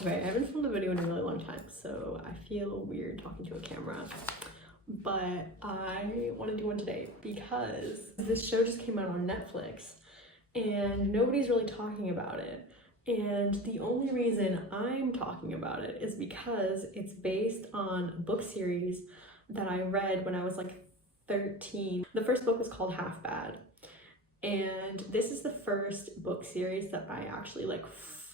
Okay, I haven't filmed a video in a really long time, so I feel weird talking to a camera. But I want to do one today because this show just came out on Netflix and nobody's really talking about it. And the only reason I'm talking about it is because it's based on a book series that I read when I was like 13. The first book was called Half Bad. And this is the first book series that I actually like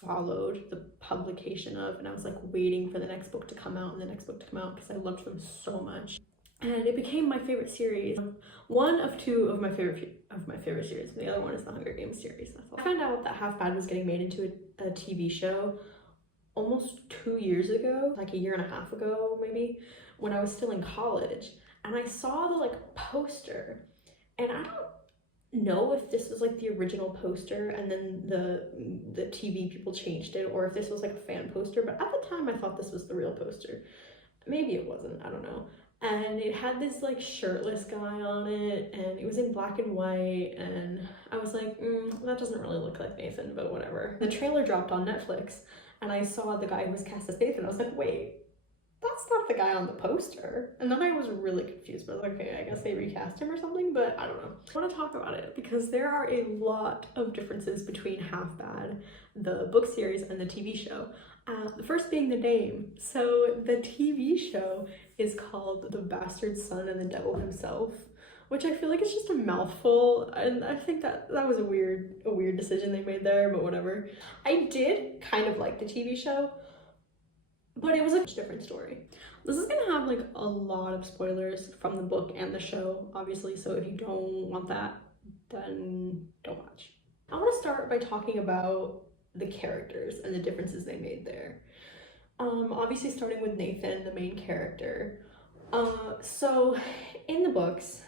followed the publication of, and I was like waiting for the next book to come out and the next book to come out because I loved them so much. And it became my favorite series. One of two of my favorite series. The other one is the Hunger Games series. I found out that Half Bad was getting made into a TV show almost 2 years ago, like a year and a half ago maybe, when I was still in college. And I saw the like poster, and I don't know if this was like the original poster and then the TV people changed it, or if this was like a fan poster, but at the time I thought this was the real poster. Maybe it wasn't, I don't know. And it had this like shirtless guy on it, and it was in black and white, and I was like, that doesn't really look like Nathan, but whatever. The trailer dropped on Netflix, and I saw the guy who was cast as Nathan. I was like, wait, that's not the guy on the poster. And then I was really confused, but okay, I guess they recast him or something, but I don't know. I want to talk about it because there are a lot of differences between Half Bad, the book series, and the TV show. The first being the name. So the TV show is called The Bastard Son and the Devil Himself, which I feel like is just a mouthful, and I think that was a weird decision they made there, but whatever. I did kind of like the TV show, but it was a different story. This is gonna have like a lot of spoilers from the book and the show, obviously, so if you don't want that, then don't watch. I want to start by talking about the characters and the differences they made there. Obviously starting with Nathan, the main character. So in the books,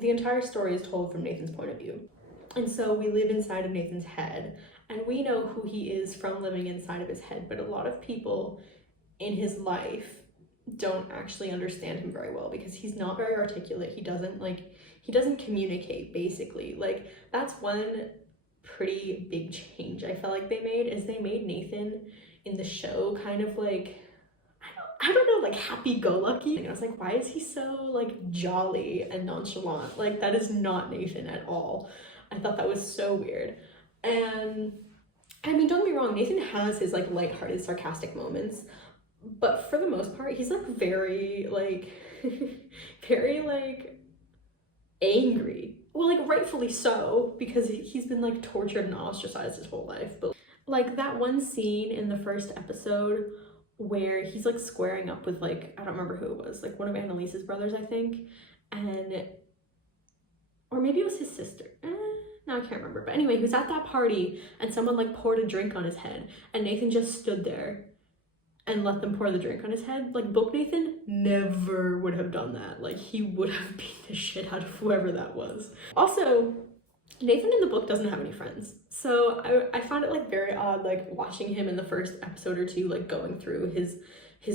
the entire story is told from Nathan's point of view. And so we live inside of Nathan's head, and we know who he is from living inside of his head, but a lot of people in his life don't actually understand him very well because he's not very articulate. He doesn't communicate, basically. Like, that's one pretty big change I felt like they made Nathan in the show kind of like, I don't know, like happy-go-lucky. And I was like, why is he so like jolly and nonchalant? Like, that is not Nathan at all. I thought that was so weird. And I mean, don't get me wrong, Nathan has his like lighthearted, sarcastic moments, but for the most part, he's like very like, very like angry. Well, like rightfully so, because he's been like tortured and ostracized his whole life. But like that one scene in the first episode where he's like squaring up with like, I don't remember who it was, like one of Annalise's brothers, I think, and or maybe it was his sister. No, I can't remember. But anyway, he was at that party and someone like poured a drink on his head, and Nathan just stood there and let them pour the drink on his head. Like, book Nathan never would have done that. Like, he would have beat the shit out of whoever that was. Also, Nathan in the book doesn't have any friends. So I found it like very odd, like watching him in the first episode or two, like going through his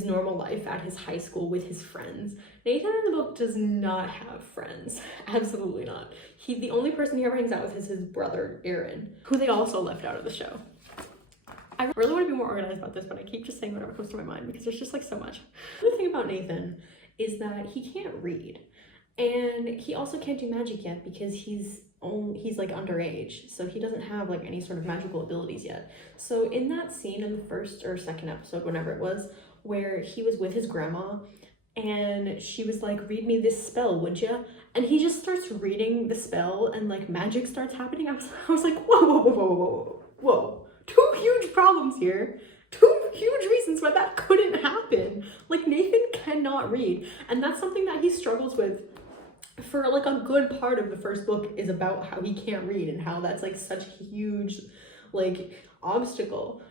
normal life at his high school with his friends. Nathan in the book does not have friends. Absolutely not. The only person he ever hangs out with is his brother, Aaron, who they also left out of the show. I really want to be more organized about this, but I keep just saying whatever comes to my mind because there's just like so much. The thing about Nathan is that he can't read, and he also can't do magic yet because he's like underage, so he doesn't have like any sort of magical abilities yet. So in that scene in the first or second episode, whenever it was, where he was with his grandma and she was like, read me this spell, would ya? And he just starts reading the spell and like magic starts happening. I was like, whoa. Two huge problems here. Two huge reasons why that couldn't happen. Like, Nathan cannot read, and that's something that he struggles with for like a good part of the first book, is about how he can't read and how that's like such a huge like obstacle.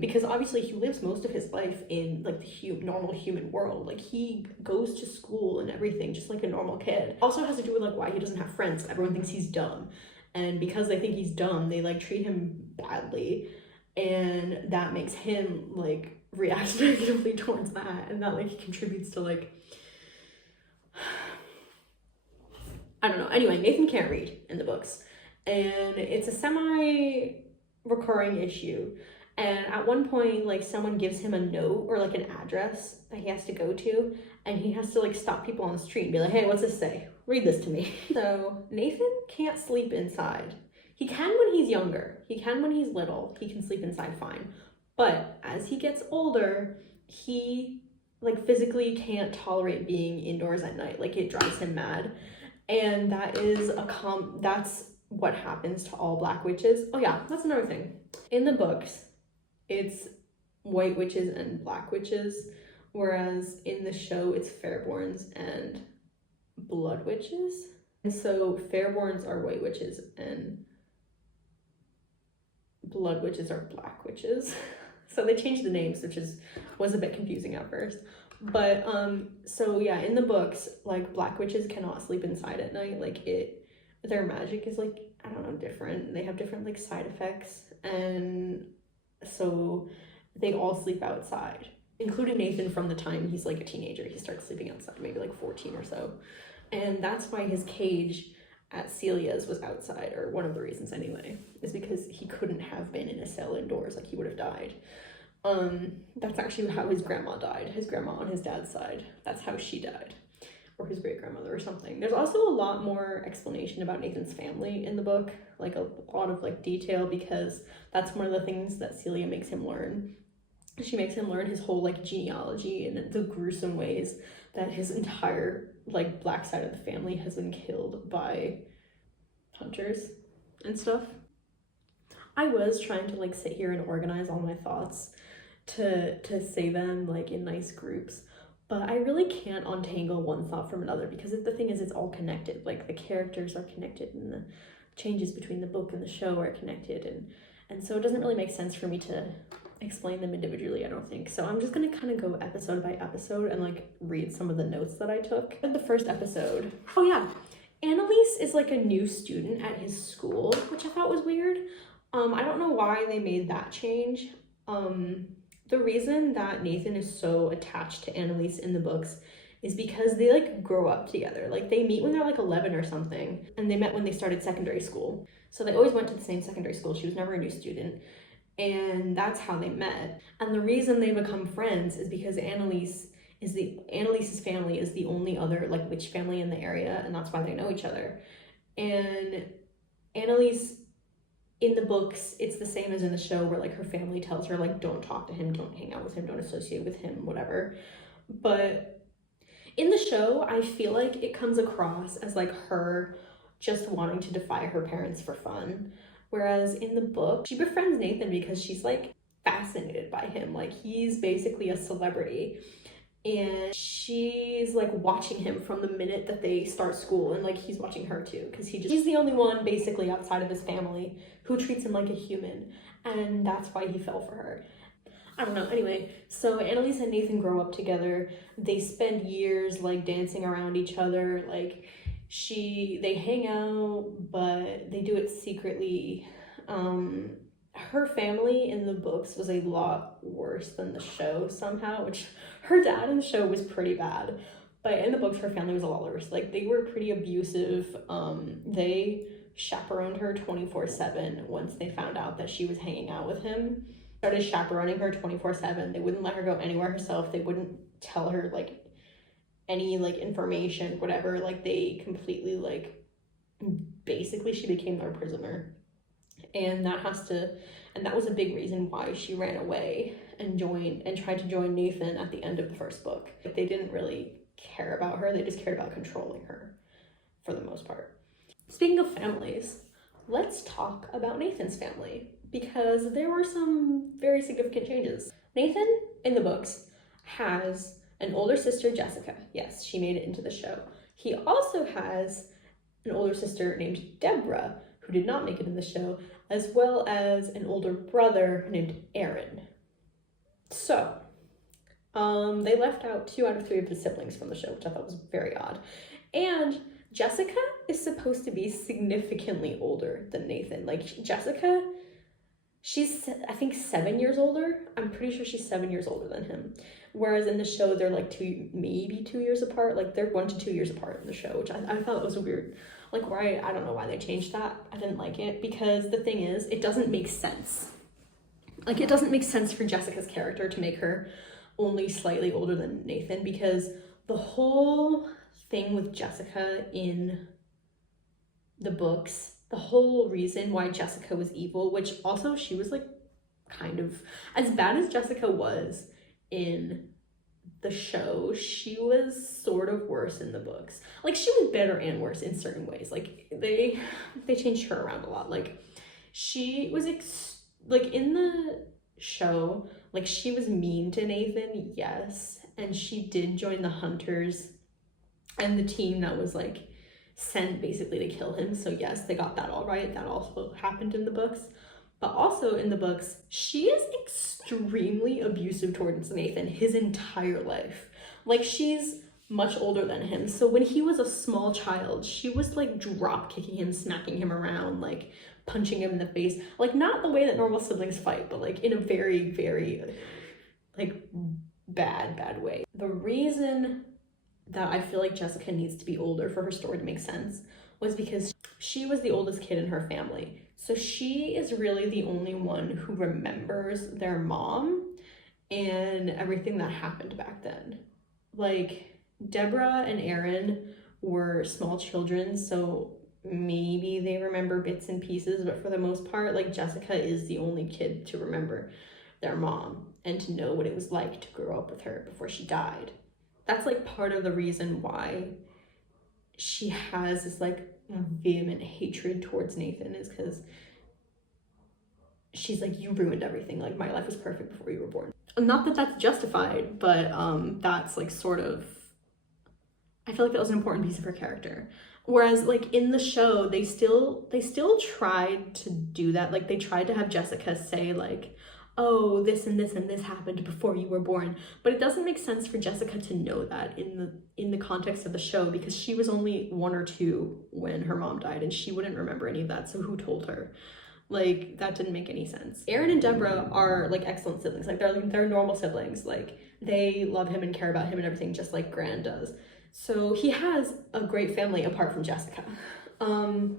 Because obviously he lives most of his life in like the normal human world. Like, he goes to school and everything just like a normal kid. Also has to do with like why he doesn't have friends. Everyone thinks he's dumb, and because they think he's dumb, they like treat him badly, and that makes him like react negatively towards that, and that like contributes to like, I don't know. Anyway, Nathan can't read in the books, and it's a semi-recurring issue. And at one point, like, someone gives him a note or like an address that he has to go to, and he has to like stop people on the street and be like, hey, what's this say? Read this to me. So Nathan can't sleep inside. He can when he's younger. He can when he's little. He can sleep inside fine. But as he gets older, he like physically can't tolerate being indoors at night. Like, it drives him mad. And that is that's what happens to all black witches. Oh yeah, that's another thing. In the books, it's white witches and black witches, whereas in the show it's fairborns and blood witches. And so fairborns are white witches and blood witches are black witches. So they changed the names, which was a bit confusing at first. But so yeah, in the books, like, black witches cannot sleep inside at night. Like, their magic is like, I don't know, different. They have different like side effects, and so they all sleep outside, including Nathan. From the time he's like a teenager, he starts sleeping outside, maybe like 14 or so. And that's why his cage at Celia's was outside, or one of the reasons anyway, is because he couldn't have been in a cell indoors. Like, he would have died. That's actually how his grandma died. His grandma on his dad's side, that's how she died, or his great-grandmother or something. There's also a lot more explanation about Nathan's family in the book, like a lot of like detail, because that's one of the things that Celia makes him learn. She makes him learn his whole like genealogy and the gruesome ways that his entire like black side of the family has been killed by hunters and stuff. I was trying to like sit here and organize all my thoughts to say them like in nice groups, but I really can't untangle one thought from another, because the thing is, it's all connected. Like, the characters are connected, and the changes between the book and the show are connected, and so it doesn't really make sense for me to explain them individually, I don't think. So I'm just gonna kind of go episode by episode and like read some of the notes that I took. In the first episode, oh yeah, Annalise is like a new student at his school, which I thought was weird. I don't know why they made that change. The reason that Nathan is so attached to Annalise in the books is because they like grow up together. Like, they meet when they're like 11 or something, and they met when they started secondary school. So they always went to the same secondary school. She was never a new student, and that's how they met. And the reason they become friends is because Annalise's family is the only other like witch family in the area, and that's why they know each other. And Annalise, in the books, it's the same as in the show, where like her family tells her like, don't talk to him, don't hang out with him, don't associate with him, whatever. But in the show, I feel like it comes across as like her just wanting to defy her parents for fun. Whereas in the book, she befriends Nathan because she's like fascinated by him. Like, he's basically a celebrity, and she's like watching him from the minute that they start school, and like he's watching her too, because he's the only one basically outside of his family who treats him like a human, and that's why he fell for her. I don't know. Anyway, so Annalise and Nathan grow up together. They spend years like dancing around each other. Like, they hang out, but they do it secretly. Her family in the books was a lot worse than the show somehow, which her dad in the show was pretty bad, but in the books her family was a lot worse. Like, they were pretty abusive. They chaperoned her 24/7 once they found out that she was hanging out with him. Started chaperoning her 24/7. They wouldn't let her go anywhere herself. They wouldn't tell her like any like information, whatever. Like, they completely like, basically she became their prisoner. And that was a big reason why she ran away and tried to join Nathan at the end of the first book. Like, they didn't really care about her, they just cared about controlling her for the most part. Speaking of families, let's talk about Nathan's family, because there were some very significant changes. Nathan, in the books, has an older sister, Jessica. Yes, she made it into the show. He also has an older sister named Deborah, who did not make it in the show, as well as an older brother named Aaron. So, they left out 2 out of 3 of his siblings from the show, which I thought was very odd. And Jessica is supposed to be significantly older than Nathan. Like, Jessica, she's, I think, 7 years older. I'm pretty sure she's 7 years older than him. Whereas in the show, they're like maybe 2 years apart. Like, they're 1 to 2 years apart in the show, which I thought was weird. Like, why, I don't know why they changed that. I didn't like it, because the thing is, it doesn't make sense. Like, it doesn't make sense for Jessica's character to make her only slightly older than Nathan, because the whole thing with Jessica in the books, the whole reason why Jessica was evil, which also she was like kind of, as bad as Jessica was in the show, she was sort of worse in the books. Like, she was better and worse in certain ways. Like, they changed her around a lot. Like, she was like, in the show, like, she was mean to Nathan, yes, and she did join the hunters and the team that was like sent basically to kill him. So yes, they got that all right. That also happened in the books. But also in the books, she is extremely abusive towards Nathan his entire life. Like, she's much older than him. So when he was a small child, she was like drop kicking him, smacking him around, like punching him in the face. Like, not the way that normal siblings fight, but like in a very, very like bad way. The reason that I feel like Jessica needs to be older for her story to make sense was because she was the oldest kid in her family. So she is really the only one who remembers their mom and everything that happened back then. Like, Deborah and Aaron were small children, so maybe they remember bits and pieces, but for the most part, like, Jessica is the only kid to remember their mom and to know what it was like to grow up with her before she died. That's like part of the reason why she has this like vehement hatred towards Nathan, is because she's like, you ruined everything. Like, my life was perfect before you were born. Not that that's justified, but that's like sort of, I feel like that was an important piece of her character. Whereas like in the show, they still tried to do that. Like, they tried to have Jessica say like, oh, this and this and this happened before you were born. But it doesn't make sense for Jessica to know that in the context of the show, because she was only 1 or 2 when her mom died, and she wouldn't remember any of that. So who told her? Like, that didn't make any sense. Aaron and Deborah are like excellent siblings. Like, they're normal siblings. Like, they love him and care about him and everything, just like Gran does. So he has a great family apart from Jessica. And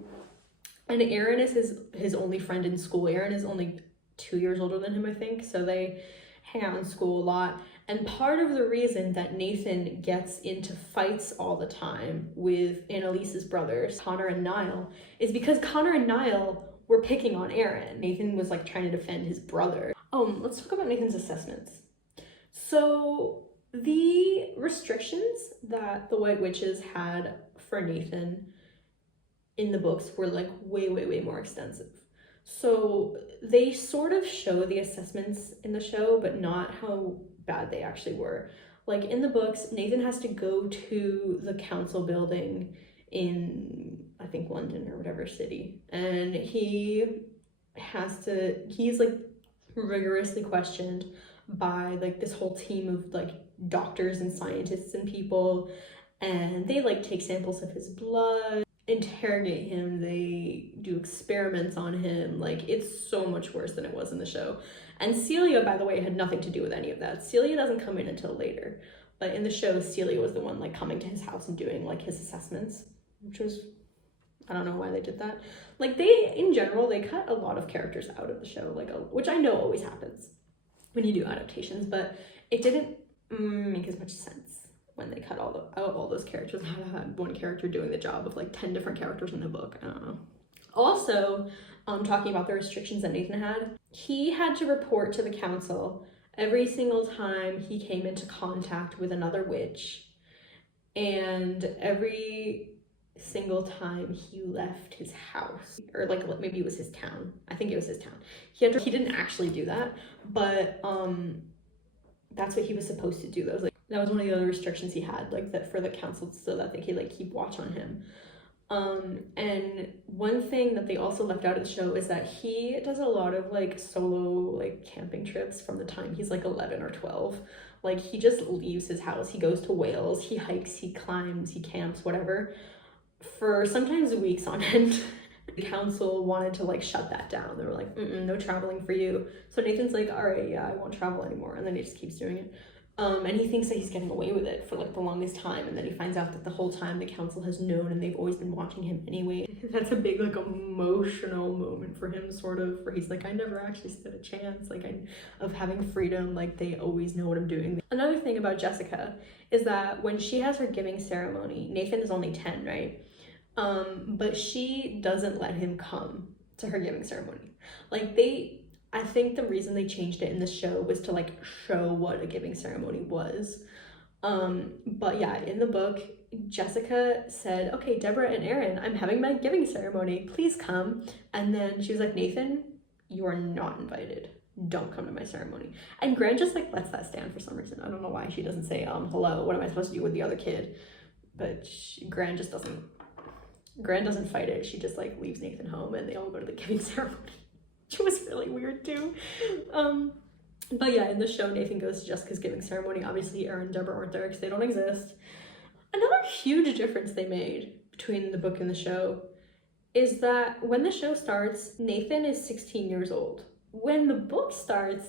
Aaron is his only friend in school. Aaron is only 2 years older than him, I think. So they hang out in school a lot. And part of the reason that Nathan gets into fights all the time with Annalise's brothers, Connor and Niall, is because Connor and Niall were picking on Aaron. Nathan was like trying to defend his brother. Let's talk about Nathan's assessments. So the restrictions that the White Witches had for Nathan in the books were like way more extensive. So they sort of show the assessments in the show, but not how bad they actually were. Like, in the books, Nathan has to go to the council building in, I think, London or whatever city, and he's like rigorously questioned by like this whole team of like doctors and scientists and people, and they like take samples of his blood, interrogate him, they do experiments on him. Like, it's so much worse than it was in the show. And Celia, by the way, had nothing to do with any of that. Celia doesn't come in until later, but in the show, Celia was the one like coming to his house and doing like his assessments, which was, I don't know why they did that. Like, in general, they cut a lot of characters out of the show, like, which I know always happens when you do adaptations, but it didn't make as much sense when they cut out all those characters and had one character doing the job of like 10 different characters in the book. I don't know. Also, talking about the restrictions that Nathan had, he had to report to the council every single time he came into contact with another witch, and every single time he left his house, or like maybe it was his town. I think it was his town. He didn't actually do that, but that's what he was supposed to do. That was one of the other restrictions he had, like, that for the council, so that they could like keep watch on him. And one thing that they also left out of the show is that he does a lot of like solo like camping trips from the time he's like 11 or 12. Like, he just leaves his house, he goes to Wales, he hikes, he climbs, he camps, whatever, for sometimes weeks on end. The council wanted to like shut that down. They were like, no traveling for you. So Nathan's like, all right, yeah, I won't travel anymore, and then he just keeps doing it. And he thinks that he's getting away with it for like the longest time, and then he finds out that the whole time the council has known and they've always been watching him anyway. That's a big like emotional moment for him, sort of, where he's like, I never actually stood a chance of having freedom, like they always know what I'm doing. Another thing about Jessica is that when she has her giving ceremony, Nathan is only 10, right? But she doesn't let him come to her giving ceremony. Like I think the reason they changed it in the show was to like show what a giving ceremony was. But yeah, in the book, Jessica said, okay, Deborah and Aaron, I'm having my giving ceremony, please come. And then she was like, Nathan, you are not invited. Don't come to my ceremony. And Gran just like lets that stand for some reason. I don't know why she doesn't say, hello, what am I supposed to do with the other kid? But Gran doesn't fight it. She just like leaves Nathan home and they all go to the giving ceremony. Which was really weird too. But yeah, in the show, Nathan goes to Jessica's giving ceremony. Obviously, Aaron and Deborah aren't there because they don't exist. Another huge difference they made between the book and the show is that when the show starts, Nathan is 16 years old. When the book starts,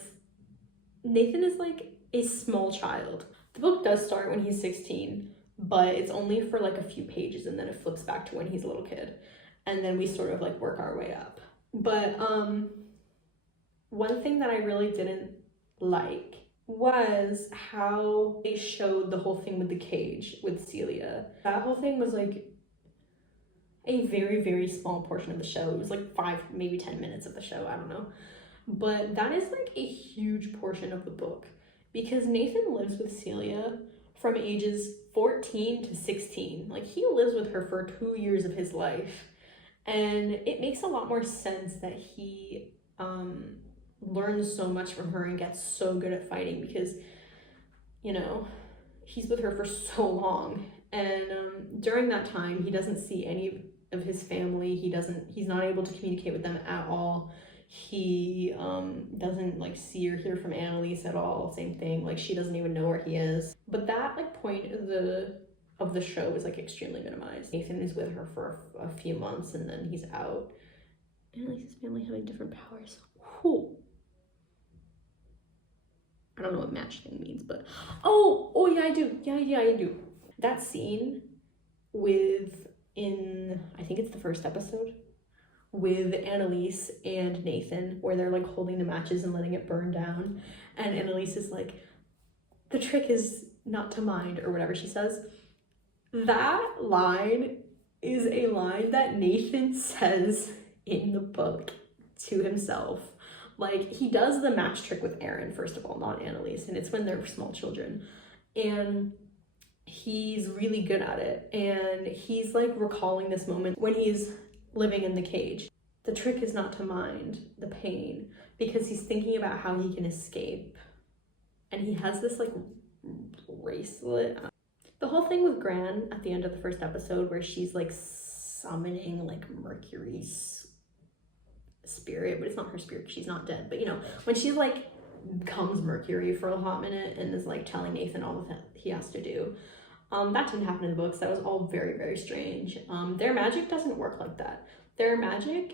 Nathan is like a small child. The book does start when he's 16, but it's only for like a few pages, and then it flips back to when he's a little kid. And then we sort of like work our way up. But one thing that I really didn't like was how they showed the whole thing with the cage with Celia. That whole thing was like a very, very small portion of the show. It was like 5, maybe 10 minutes of the show, I don't know. But that is like a huge portion of the book, because Nathan lives with Celia from ages 14 to 16. Like he lives with her for 2 years of his life. And it makes a lot more sense that he learns so much from her and gets so good at fighting, because, you know, he's with her for so long. And during that time, he doesn't see any of his family. He's not able to communicate with them at all. He doesn't like see or hear from Annalise at all. Same thing, like she doesn't even know where he is. But that like point of the show is like extremely minimized. Nathan is with her for a few months and then he's out. And like his family having different powers. Whew. I don't know what match thing means, but oh yeah, I do. Yeah, I do. That scene I think it's the first episode, with Annalise and Nathan, where they're like holding the matches and letting it burn down, and Annalise is like, the trick is not to mind, or whatever she says. That line is a line that Nathan says in the book to himself. Like, he does the match trick with Aaron, first of all, not Annalise, and it's when they're small children. And he's really good at it. And he's like recalling this moment when he's living in the cage. The trick is not to mind the pain, because he's thinking about how he can escape. And he has this like bracelet. The whole thing with Gran at the end of the first episode, where she's like summoning like Mercury's spirit, but it's not her spirit, she's not dead. But you know, when she like becomes Mercury for a hot minute and is like telling Nathan all that he has to do. That didn't happen in the books. That was all very, very strange. Their magic doesn't work like that. Their magic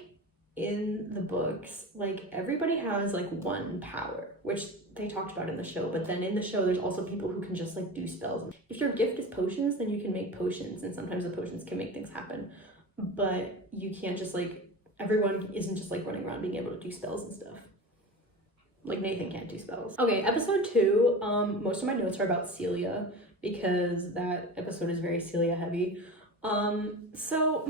in the books, like everybody has like one power, which they talked about in the show, but then in the show there's also people who can just like do spells. If your gift is potions, then you can make potions, and sometimes the potions can make things happen, but you can't just like, everyone isn't just like running around being able to do spells and stuff. Like Nathan can't do spells. Okay, episode 2, most of my notes are about Celia, because that episode is very Celia heavy. So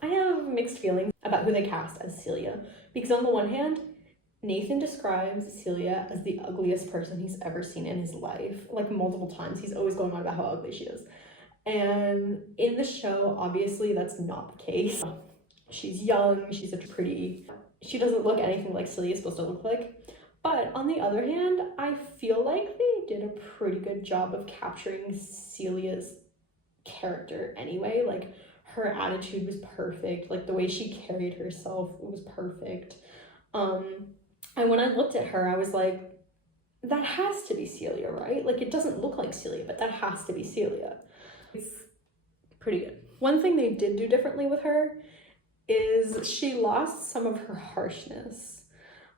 I have mixed feelings about who they cast as Celia, because on the one hand, Nathan describes Celia as the ugliest person he's ever seen in his life, like multiple times. He's always going on about how ugly she is. And in the show, obviously that's not the case. She's young, she's she doesn't look anything like Celia's supposed to look like. But on the other hand, I feel like they did a pretty good job of capturing Celia's character anyway. Like, her attitude was perfect. Like, the way she carried herself was perfect. And when I looked at her, I was like, that has to be Celia, right? Like, it doesn't look like Celia, but that has to be Celia. It's pretty good. One thing they did do differently with her is she lost some of her harshness.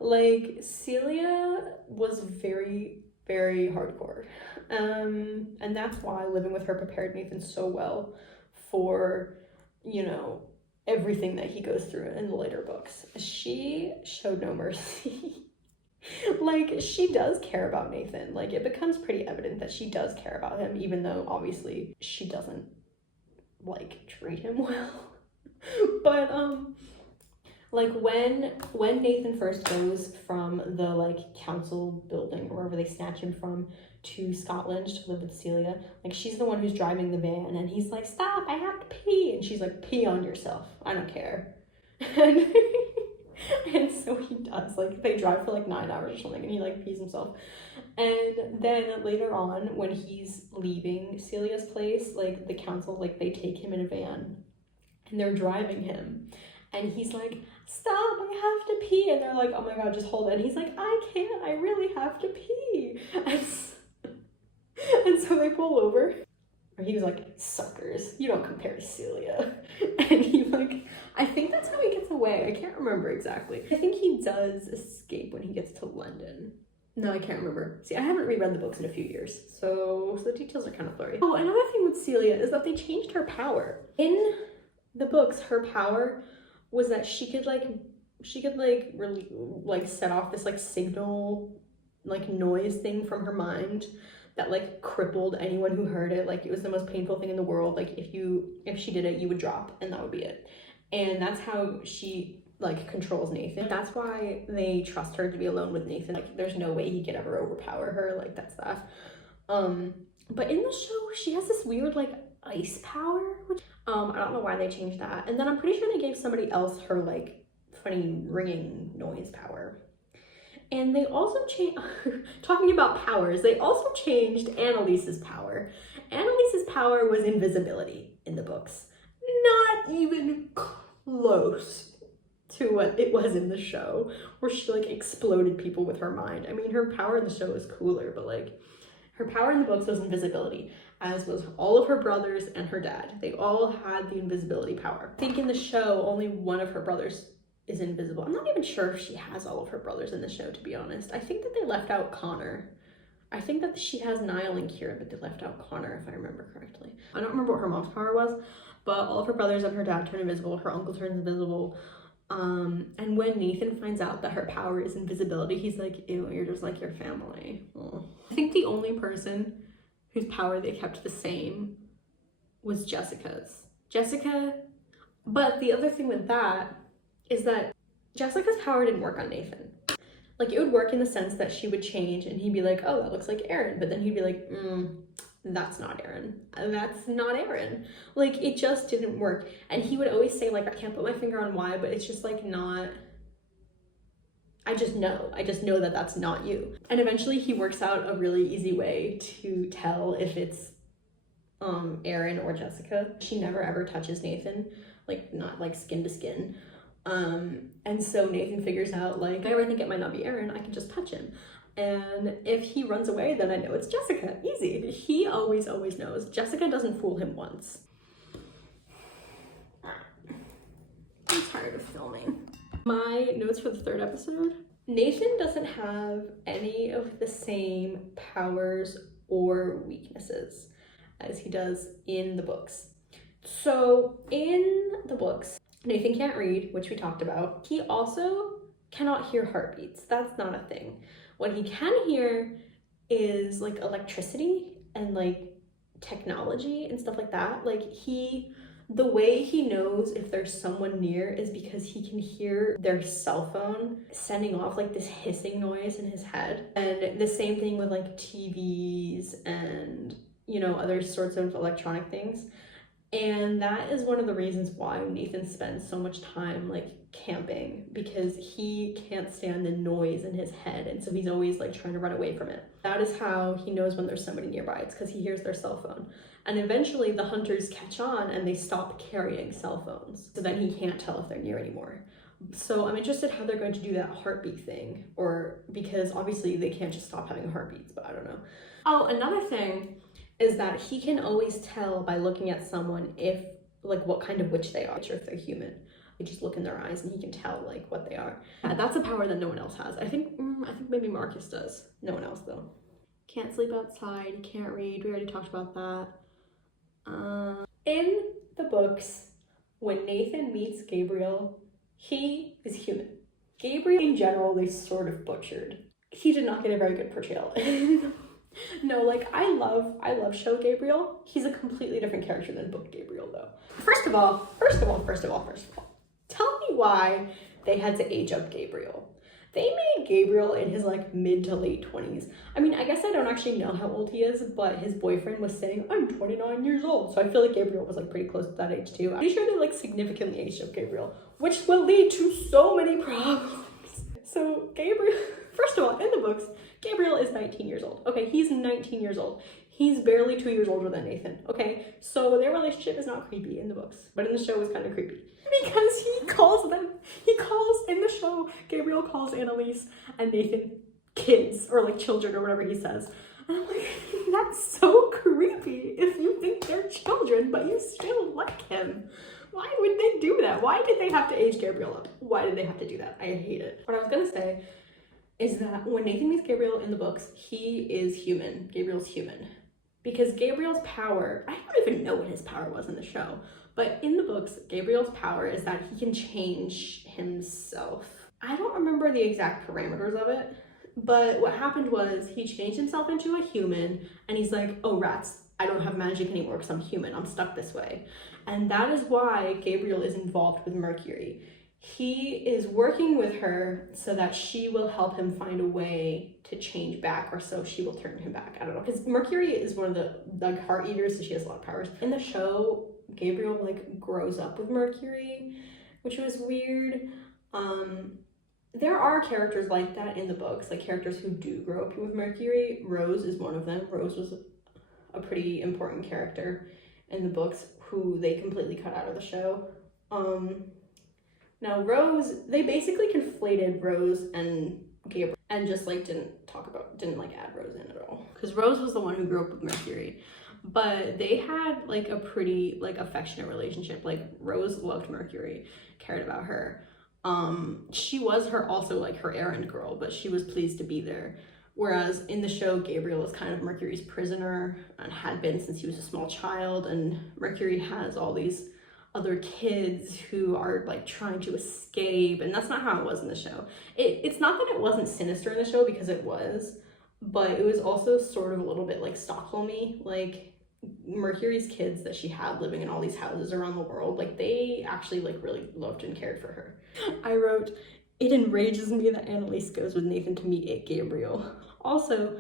Like, Celia was very, very hardcore. And that's why living with her prepared Nathan so well for, you know, everything that he goes through in the later books. She showed no mercy. Like, she does care about Nathan. Like, it becomes pretty evident that she does care about him, even though obviously she doesn't, like, treat him well. But like when Nathan first goes from the like council building or wherever they snatch him from to Scotland to live with Celia, like she's the one who's driving the van and he's like, stop, I have to pee, and she's like, pee on yourself, I don't care. And and so he does. Like, they drive for like 9 hours or something and he like pees himself. And then later on when he's leaving Celia's place, like the council, like they take him in a van and they're driving him and he's like, stop, I have to pee, and they're like, oh my god, just hold it, and he's like, I can't, I really have to pee. And so they pull over, and he was like, suckers, you don't compare to Celia. And he like, I think that's how he gets away, I can't remember exactly. I think he does escape when he gets to London. No, I can't remember. See, I haven't reread the books in a few years, so the details are kind of blurry. Oh, another thing with Celia is that they changed her power. In the books, her power was that she could really like set off this like signal like noise thing from her mind that like crippled anyone who heard it. Like, it was the most painful thing in the world. Like, if she did it, you would drop and that would be it. And that's how she like controls Nathan. That's why they trust her to be alone with Nathan. Like, there's no way he could ever overpower her. Like, that's that. But in the show she has this weird like ice power, which I don't know why they changed that. And then I'm pretty sure they gave somebody else her like funny ringing noise power. And they also changed, talking about powers, they also changed Annalise's power. Annalise's power was invisibility in the books. Not even close to what it was in the show, where she like exploded people with her mind. I mean, her power in the show is cooler, but like her power in the books was invisibility, as was all of her brothers and her dad. They all had the invisibility power. I think in the show, only one of her brothers is invisible. I'm not even sure if she has all of her brothers in the show, to be honest. I think that they left out Connor. I think that she has Niall and Kieran, but they left out Connor, if I remember correctly. I don't remember what her mom's power was, but all of her brothers and her dad turn invisible. Her uncle turns invisible. And when Nathan finds out that her power is invisibility, he's like, ew, you're just like your family. Oh. I think the only person whose power they kept the same was Jessica's. But the other thing with that is that Jessica's power didn't work on Nathan. Like, it would work in the sense that she would change and he'd be like, oh, that looks like Aaron. But then he'd be like, that's not Aaron. That's not Aaron. Like, it just didn't work. And he would always say, like, I can't put my finger on why, but it's just like not, I just know that that's not you. And eventually he works out a really easy way to tell if it's Aaron or Jessica. She never ever touches Nathan, like, not like skin to skin. And so Nathan figures out, like, if I ever think it might not be Aaron, I can just touch him. And if he runs away, then I know it's Jessica. Easy. He always knows. Jessica doesn't fool him once. I'm tired of filming. My notes for the third episode. Nathan doesn't have any of the same powers or weaknesses as he does in the books. So in the books, Nathan can't read, which we talked about. He also cannot hear heartbeats. That's not a thing. What he can hear is like electricity and like technology and stuff like that. Like, the way he knows if there's someone near is because he can hear their cell phone sending off like this hissing noise in his head. And the same thing with like TVs and, you know, other sorts of electronic things. And that is one of the reasons why Nathan spends so much time like camping, because he can't stand the noise in his head, and so he's always like trying to run away from it. That is how he knows when there's somebody nearby. It's because he hears their cell phone. And eventually the hunters catch on and they stop carrying cell phones, so then he can't tell if they're near anymore. So I'm interested how they're going to do that heartbeat thing, or because obviously they can't just stop having heartbeats, but I don't know. Oh, another thing is that he can always tell by looking at someone if, like, what kind of witch they are, or if they're human. You just look in their eyes and he can tell like what they are. That's a power that no one else has. I think maybe Marcus does. No one else though. Can't sleep outside, can't read. We already talked about that. In the books, when Nathan meets Gabriel, he is human. Gabriel in general, they sort of butchered. He did not get a very good portrayal. No, like I love show Gabriel. He's a completely different character than book Gabriel though. First of all, tell me why they had to age up Gabriel. They made Gabriel in his like mid to late 20s. I mean, I guess I don't actually know how old he is, but his boyfriend was saying, I'm 29 years old. So I feel like Gabriel was like pretty close to that age too. I'm pretty sure they like significantly aged up Gabriel, which will lead to so many problems. So Gabriel, first of all, in the books, Gabriel is 19 years old. Okay, he's 19 years old. He's barely 2 years older than Nathan. Okay, so their relationship is not creepy in the books, but in the show it's kind of creepy. Because in the show, Gabriel calls Annalise and Nathan kids, or like children, or whatever he says. And I'm like, that's so creepy if you think they're children, but you still like him. Why would they do that? Why did they have to age Gabriel up? Why did they have to do that? I hate it. What I was gonna say is that when Nathan meets Gabriel in the books, he is human. Gabriel's human. Because Gabriel's power, I don't even know what his power was in the show, but in the books, Gabriel's power is that he can change himself. I don't remember the exact parameters of it, but what happened was he changed himself into a human and he's like, oh rats, I don't have magic anymore because I'm human, I'm stuck this way. And that is why Gabriel is involved with Mercury. He is working with her so that she will help him find a way to change back, or so she will turn him back. I don't know, because Mercury is one of the like heart eaters, so she has a lot of powers. In the show, Gabriel like grows up with Mercury, which was weird. There are characters like that in the books, like characters who do grow up with Mercury. Rose is one of them. Rose was a pretty important character in the books who they completely cut out of the show. Now Rose, they basically conflated Rose and Gabriel and just like didn't like add Rose in at all. Because Rose was the one who grew up with Mercury. But they had like a pretty like affectionate relationship. Like Rose loved Mercury, cared about her. She was also like her errand girl, but she was pleased to be there. Whereas in the show, Gabriel is kind of Mercury's prisoner and had been since he was a small child, and Mercury has all these other kids who are like trying to escape, and that's not how it was in the show. It's not that it wasn't sinister in the show, because it was, but it was also sort of a little bit like Stockholm-y. Like Mercury's kids that she had living in all these houses around the world, like they actually like really loved and cared for her. I wrote, it enrages me that Annalise goes with Nathan to meet Gabriel. Also,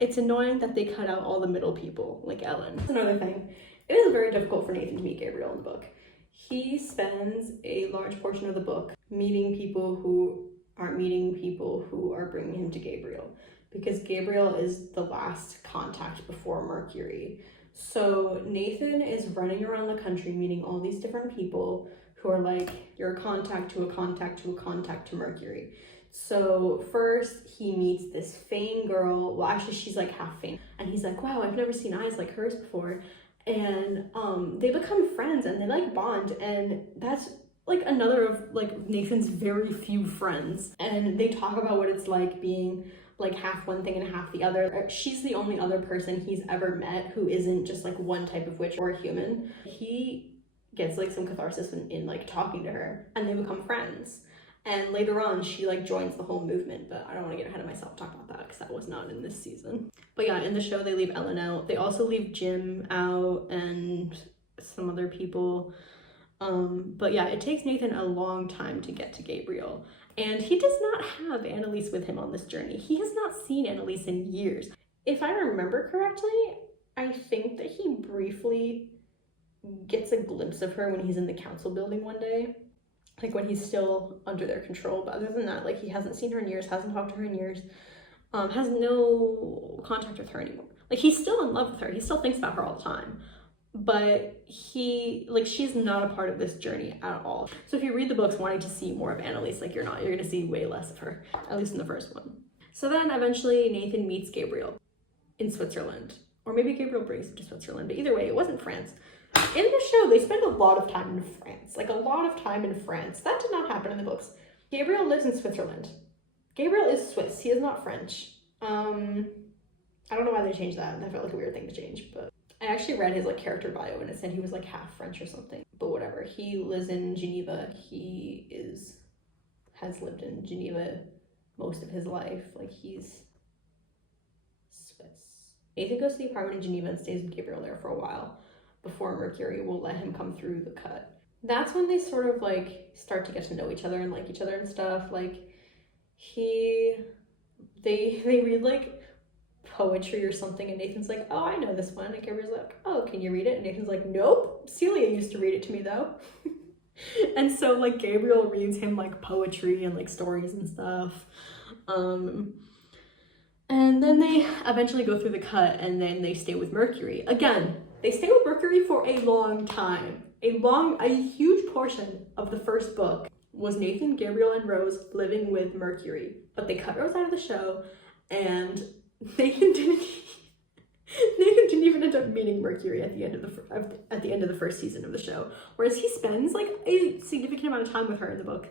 it's annoying that they cut out all the middle people, like Ellen. That's another thing. It is very difficult for Nathan to meet Gabriel in the book. He spends a large portion of the book meeting people who aren't meeting people who are bringing him to Gabriel, because Gabriel is the last contact before Mercury. So Nathan is running around the country meeting all these different people who are like, you're a contact to a contact to a contact to Mercury. So first he meets this Fane girl. Well, actually she's like half Fane. And he's like, wow, I've never seen eyes like hers before. And they become friends and they like bond, and that's like another of like Nathan's very few friends. And they talk about what it's like being like half one thing and half the other. She's the only other person he's ever met who isn't just like one type of witch or a human. He gets like some catharsis in like talking to her, and they become friends. And later on, she like joins the whole movement, but I don't want to get ahead of myself talk about that because that was not in this season. But yeah, in the show, they leave Ellen out. They also leave Jim out and some other people. But yeah, it takes Nathan a long time to get to Gabriel. And he does not have Annalise with him on this journey. He has not seen Annalise in years. If I remember correctly, I think that he briefly gets a glimpse of her when he's in the council building one day. Like when he's still under their control, but other than that, like he hasn't seen her in years, hasn't talked to her in years, has no contact with her anymore. Like he's still in love with her, he still thinks about her all the time, but she's not a part of this journey at all. So if you read the books wanting to see more of Annalise, like you're gonna see way less of her, at least in the first one. So then eventually Nathan meets Gabriel in Switzerland, or maybe Gabriel brings him to Switzerland, but either way, it wasn't France. In the show, they spend a lot of time in France. Like, a lot of time in France. That did not happen in the books. Gabriel lives in Switzerland. Gabriel is Swiss. He is not French. I don't know why they changed that. That felt like a weird thing to change, but I actually read his like character bio and it said he was like half French or something. But whatever. He lives in Geneva. Has lived in Geneva most of his life. Like, he's Swiss. Nathan goes to the apartment in Geneva and stays with Gabriel there for a while before Mercury will let him come through the cut. That's when they sort of like start to get to know each other and like each other and stuff. Like, they read like poetry or something, and Nathan's like, oh, I know this one, and Gabriel's like, oh, can you read it? And Nathan's like, nope, Celia used to read it to me though. And so like Gabriel reads him like poetry and like stories and stuff, and then they eventually go through the cut, and then they stay with Mercury again. They stay with Mercury for a long time. A huge portion of the first book was Nathan, Gabriel, and Rose living with Mercury, but they cut Rose out of the show, and Nathan didn't even end up meeting Mercury at the end of the first season of the show, whereas he spends like a significant amount of time with her in the book,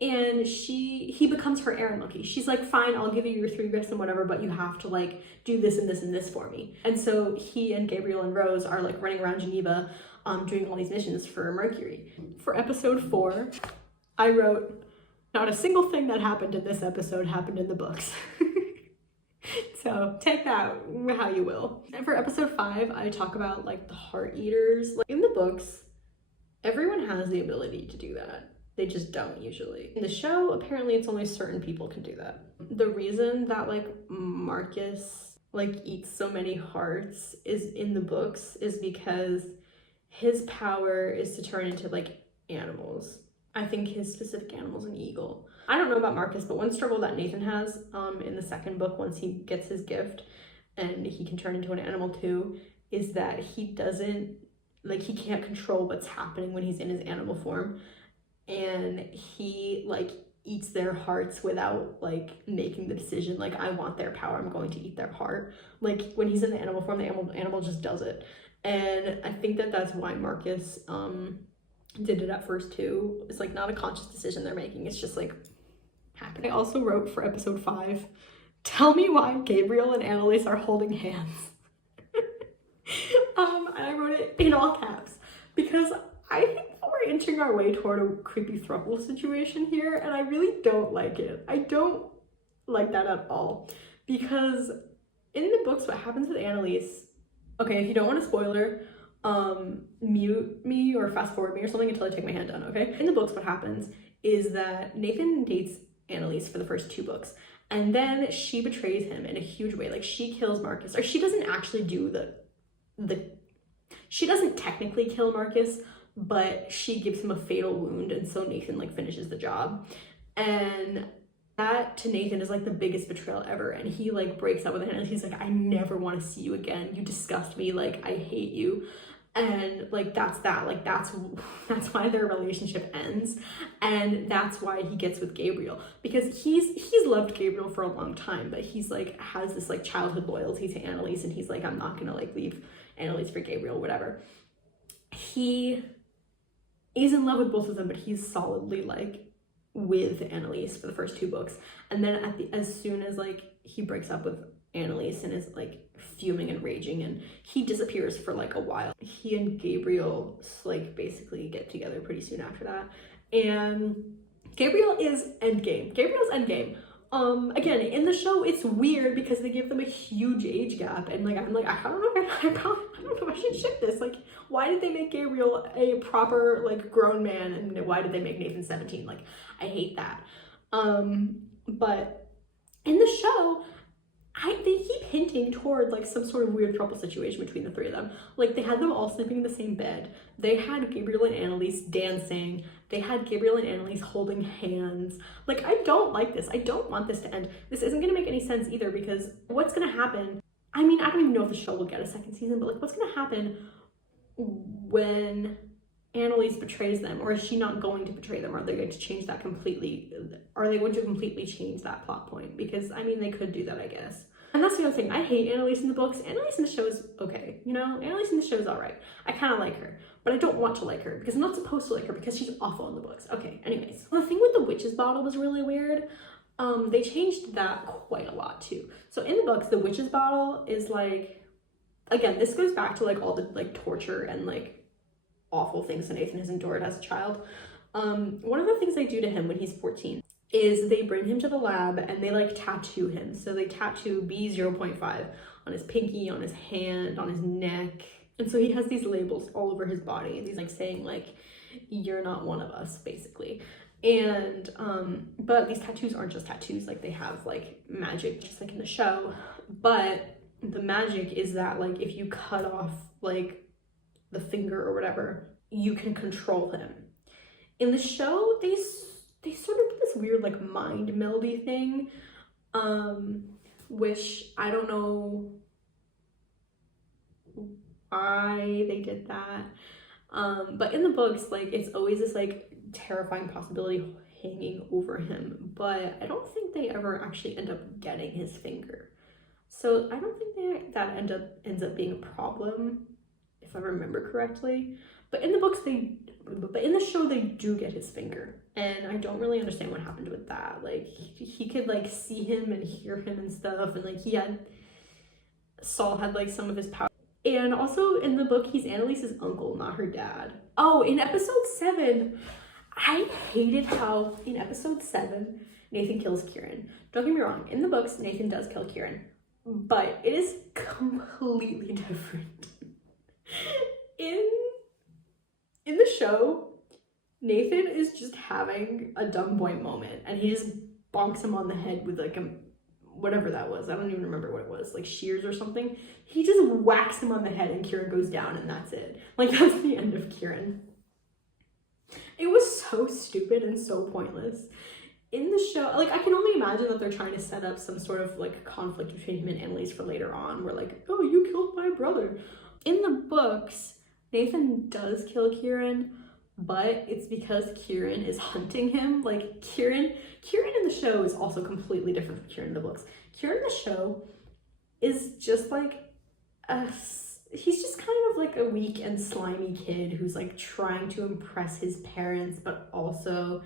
and he becomes her errand monkey. She's like, fine, I'll give you your 3 gifts and whatever, but you have to like do this and this and this for me. And so he and Gabriel and Rose are like running around Geneva doing all these missions for Mercury. For episode 4, I wrote, not a single thing that happened in this episode happened in the books. So take that how you will. And for episode 5, I talk about like the heart eaters. Like, in the books, everyone has the ability to do that. They just don't usually. In the show, apparently it's only certain people can do that. The reason that like Marcus like eats so many hearts is in the books is because his power is to turn into like animals. I think his specific animal is an eagle. I don't know about Marcus, but one struggle that Nathan has in the second book, once he gets his gift and he can turn into an animal too, is that he can't control what's happening when he's in his animal form, and he like eats their hearts without like making the decision like, I want their power, I'm going to eat their heart. Like, when he's in the animal form, the animal just does it. And I think that that's why Marcus did it at first too. It's like not a conscious decision they're making, it's just like happening. I also wrote for episode 5, tell me why Gabriel and Annalise are holding hands. I wrote it in all caps because I think that we're inching our way toward a creepy throuple situation here, and I really don't like it. I don't like that at all, because in the books what happens with Annalise, okay, if you don't want a spoiler, mute me or fast forward me or something until I take my hand down, okay? In the books what happens is that Nathan dates Annalise for the first 2 books, and then she betrays him in a huge way. Like, she kills Marcus, or she doesn't actually do she doesn't technically kill Marcus, but she gives him a fatal wound, and so Nathan like finishes the job. And that to Nathan is like the biggest betrayal ever, and he like breaks up with him, and he's like, I never want to see you again, you disgust me, like I hate you. And like that's why their relationship ends, and that's why he gets with Gabriel, because he's loved Gabriel for a long time, but he's like has this like childhood loyalty to Annalise, and he's like, I'm not gonna like leave Annalise for Gabriel, whatever. He is in love with both of them, but he's solidly like with Annalise for the first 2 books, and then as soon as like he breaks up with Annalise and is like fuming and raging, and he disappears for like a while, he and Gabriel like basically get together pretty soon after that, and Gabriel's endgame. Again, in the show it's weird because they give them a huge age gap, and like I'm like, I don't know if I should ship this. Like, why did they make Gabriel a proper like grown man, and why did they make Nathan 17? Like, I hate that. But in the show, they keep hinting toward like some sort of weird throuple situation between the 3 of them. Like, they had them all sleeping in the same bed. They had Gabriel and Annalise dancing. They had Gabriel and Annalise holding hands. Like, I don't like this. I don't want this to end. This isn't gonna make any sense either, because what's gonna happen, I mean, I don't even know if the show will get a 2nd season, but like, what's gonna happen when Annalise betrays them? Or is she not going to betray them? Are they going to change that completely? Are they going to completely change that plot point? Because I mean, they could do that, I guess. And that's the other thing. I hate Annalise in the books. Annalise in the show is okay. You know, Annalise in the show is all right. I kind of like her, but I don't want to like her because I'm not supposed to like her because she's awful in the books. Okay, anyways. The thing with the witch's bottle was really weird. They changed that quite a lot too. So in the books, the witch's bottle is like, again, this goes back to like all the like torture and like awful things that Nathan has endured as a child. One of the things they do to him when he's 14 is they bring him to the lab and they like tattoo him. So they tattoo B0.5 on his pinky, on his hand, on his neck. And so he has these labels all over his body and he's like saying like, you're not one of us, basically. And but these tattoos aren't just tattoos, like they have like magic just like in the show. But the magic is that like if you cut off like the finger or whatever, you can control him. In the show, they sort of do this weird like mind meldy thing, which I don't know why they did that. But in the books, like it's always this like terrifying possibility hanging over him, but I don't think they ever actually end up getting his finger. So I don't think that ends up being a problem, if I remember correctly. But in the books, but in the show, they do get his finger. And I don't really understand what happened with that. Like, he could, like, see him and hear him and stuff. And, like, Saul had, like, some of his power. And also, in the book, he's Annalise's uncle, not her dad. Oh, in episode 7, I hated how, in episode 7, Nathan kills Kieran. Don't get me wrong. In the books, Nathan does kill Kieran. But it is completely different. In the show, Nathan is just having a dumb boy moment and he just bonks him on the head with like whatever that was. I don't even remember what it was, like shears or something. He just whacks him on the head and Kieran goes down and that's it. Like that's the end of Kieran. It was so stupid and so pointless. In the show, like I can only imagine that they're trying to set up some sort of like conflict between him and Annalise for later on where like, oh, you killed my brother. In the books, Nathan does kill Kieran, but it's because Kieran is hunting him. Like Kieran in the show is also completely different from Kieran in the books. Kieran in the show is just like he's just kind of like a weak and slimy kid who's like trying to impress his parents, but also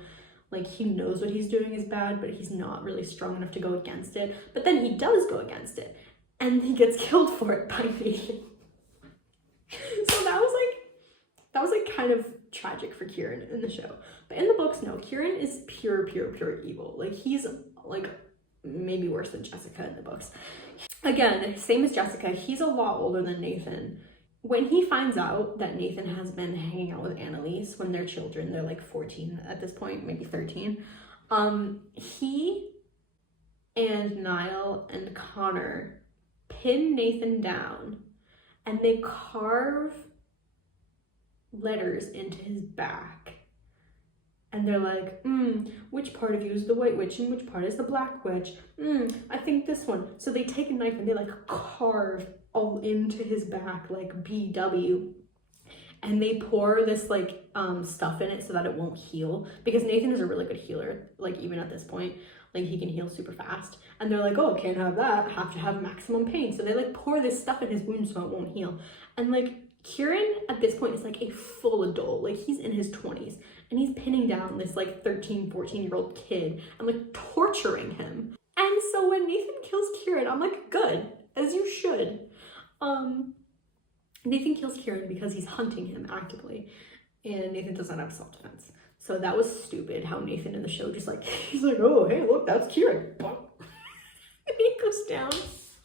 like he knows what he's doing is bad, but he's not really strong enough to go against it. But then he does go against it and he gets killed for it by Nathan. So that was like kind of tragic for Kieran in the show. But in the books, no, Kieran is pure evil. Like he's like maybe worse than Jessica in the books. Again, same as Jessica, he's a lot older than Nathan. When he finds out that Nathan has been hanging out with Annalise when they're children, they're like 14 at this point, maybe 13, he and Niall and Connor pin Nathan down and they carve letters into his back. And they're like, which part of you is the white witch and which part is the black witch? I think this one. So they take a knife and they like carve all into his back, like BW. And they pour this like stuff in it so that it won't heal. Because Nathan is a really good healer, like even at this point. Like he can heal super fast. And they're like, oh, can't have that, have to have maximum pain. So they like pour this stuff in his wound so it won't heal. And like Kieran at this point is like a full adult, like he's in his 20s and he's pinning down this like 13, 14-year-old kid and like torturing him. And so when Nathan kills Kieran, I'm like, good, as you should. Nathan kills Kieran because he's hunting him actively and Nathan doesn't have self-defense. So that was stupid how Nathan in the show just like, he's like, oh, hey, look, that's Kieran. And he goes down.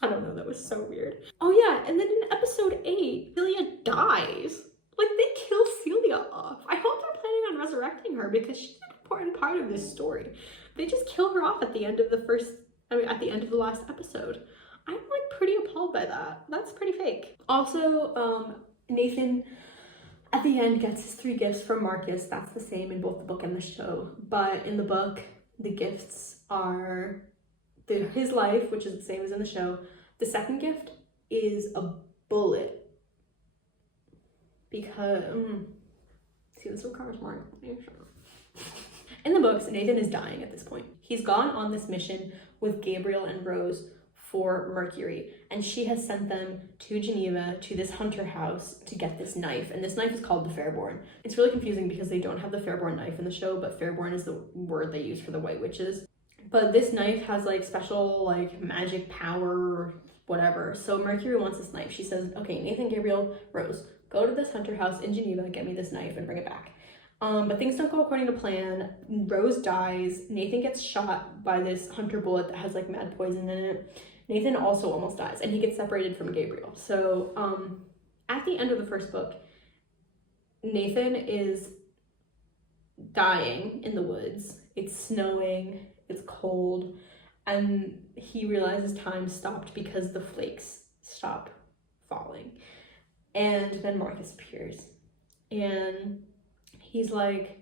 I don't know, that was so weird. Oh yeah, and then in episode 8, Celia dies. Like, they kill Celia off. I hope they're planning on resurrecting her because she's an important part of this story. They just kill her off at the end of at the end of the last episode. I'm like pretty appalled by that. That's pretty fake. Also, Nathan at the end gets his 3 gifts from Marcus. That's the same in both the book and the show. But in the book, the gifts are his life, which is the same as in the show. The second gift is a bullet because see, this requires more information. In the books, Nathan is dying at this point. He's gone on this mission with Gabriel and Rose for Mercury, and she has sent them to Geneva to this hunter house to get this knife, and this knife is called the Fairborn. It's really confusing because they don't have the Fairborn knife in the show, but Fairborn is the word they use for the White Witches. But this knife has like special like magic power, whatever. So Mercury wants this knife. She says, okay, Nathan, Gabriel, Rose, go to this hunter house in Geneva, get me this knife and bring it back. But things don't go according to plan. Rose dies. Nathan gets shot by this hunter bullet that has like mad poison in it. Nathan also almost dies, and he gets separated from Gabriel. So at the end of the first book, Nathan is dying in the woods. It's snowing, it's cold, and he realizes time stopped because the flakes stop falling. And then Marcus appears, and he's like,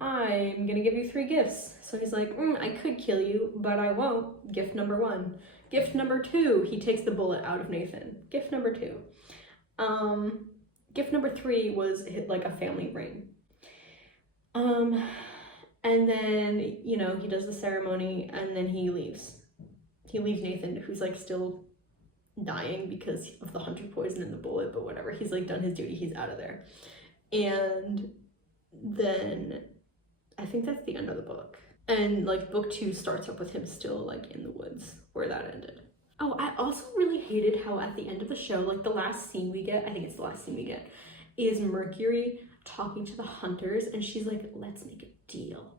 I'm gonna give you 3 gifts. So he's like, I could kill you, but I won't. Gift number 1. Gift number 2, he takes the bullet out of Nathan. Gift number 2. Gift number 3 was like a family ring. And then, you know, he does the ceremony and then he leaves. He leaves Nathan, who's like still dying because of the hunter poison and the bullet, but whatever. He's like done his duty, he's out of there. And then I think that's the end of the book. And like book 2 starts up with him still like in the woods where that ended. Oh, I also really hated how at the end of the show, like the last scene we get, I think it's the last scene we get, is Mercury talking to the hunters, and she's like, let's make a deal.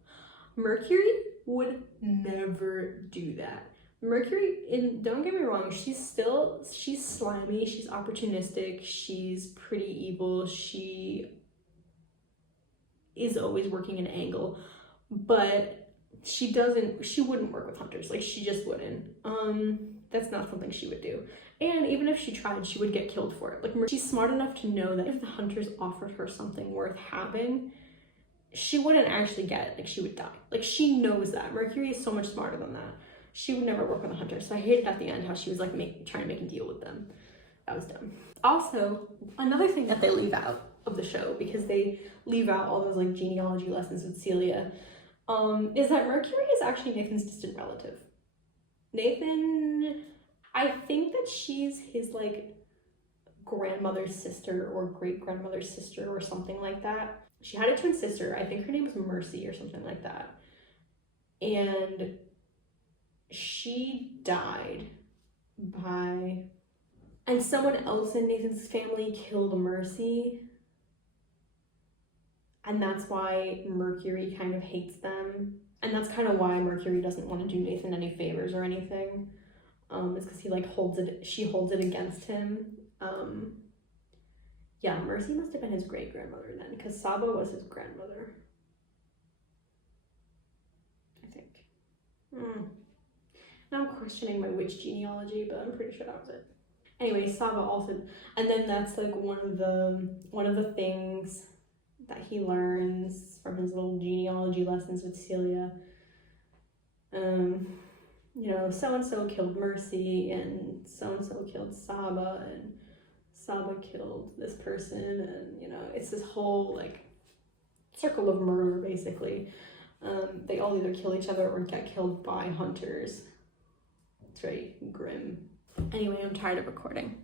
Mercury would never do that. Mercury, and don't get me wrong, she's slimy, she's opportunistic, she's pretty evil, she is always working an angle, but she wouldn't work with hunters. Like, she just wouldn't. That's not something she would do. And even if she tried, she would get killed for it. Like, she's smart enough to know that if the hunters offered her something worth having, she wouldn't actually get it. Like, she would die. Like, she knows that. Mercury is so much smarter than that. She would never work with the hunters. So I hated at the end how she was like trying to make a deal with them. That was dumb. Also, another thing that they leave out of the show, because they leave out all those like genealogy lessons with Celia, is that Mercury is actually Nathan's distant relative. Nathan, I think that she's his like grandmother's sister or great-grandmother's sister or something like that. She had a twin sister. I think her name was Mercy or something like that. And she died and someone else in Nathan's family killed Mercy. And that's why Mercury kind of hates them. And that's kind of why Mercury doesn't want to do Nathan any favors or anything. It's because he like she holds it against him. Yeah, Mercy must have been his great-grandmother then, because Saba was his grandmother, I think. Now I'm questioning my witch genealogy, but I'm pretty sure that was it. Anyway, Saba also, and then that's like one of the things that he learns from his little genealogy lessons with Celia. You know, so-and-so killed Mercy, and so-and-so killed Saba, and Saba killed this person, and, you know, it's this whole, like, circle of murder, basically. They all either kill each other or get killed by hunters. It's very grim. Anyway, I'm tired of recording.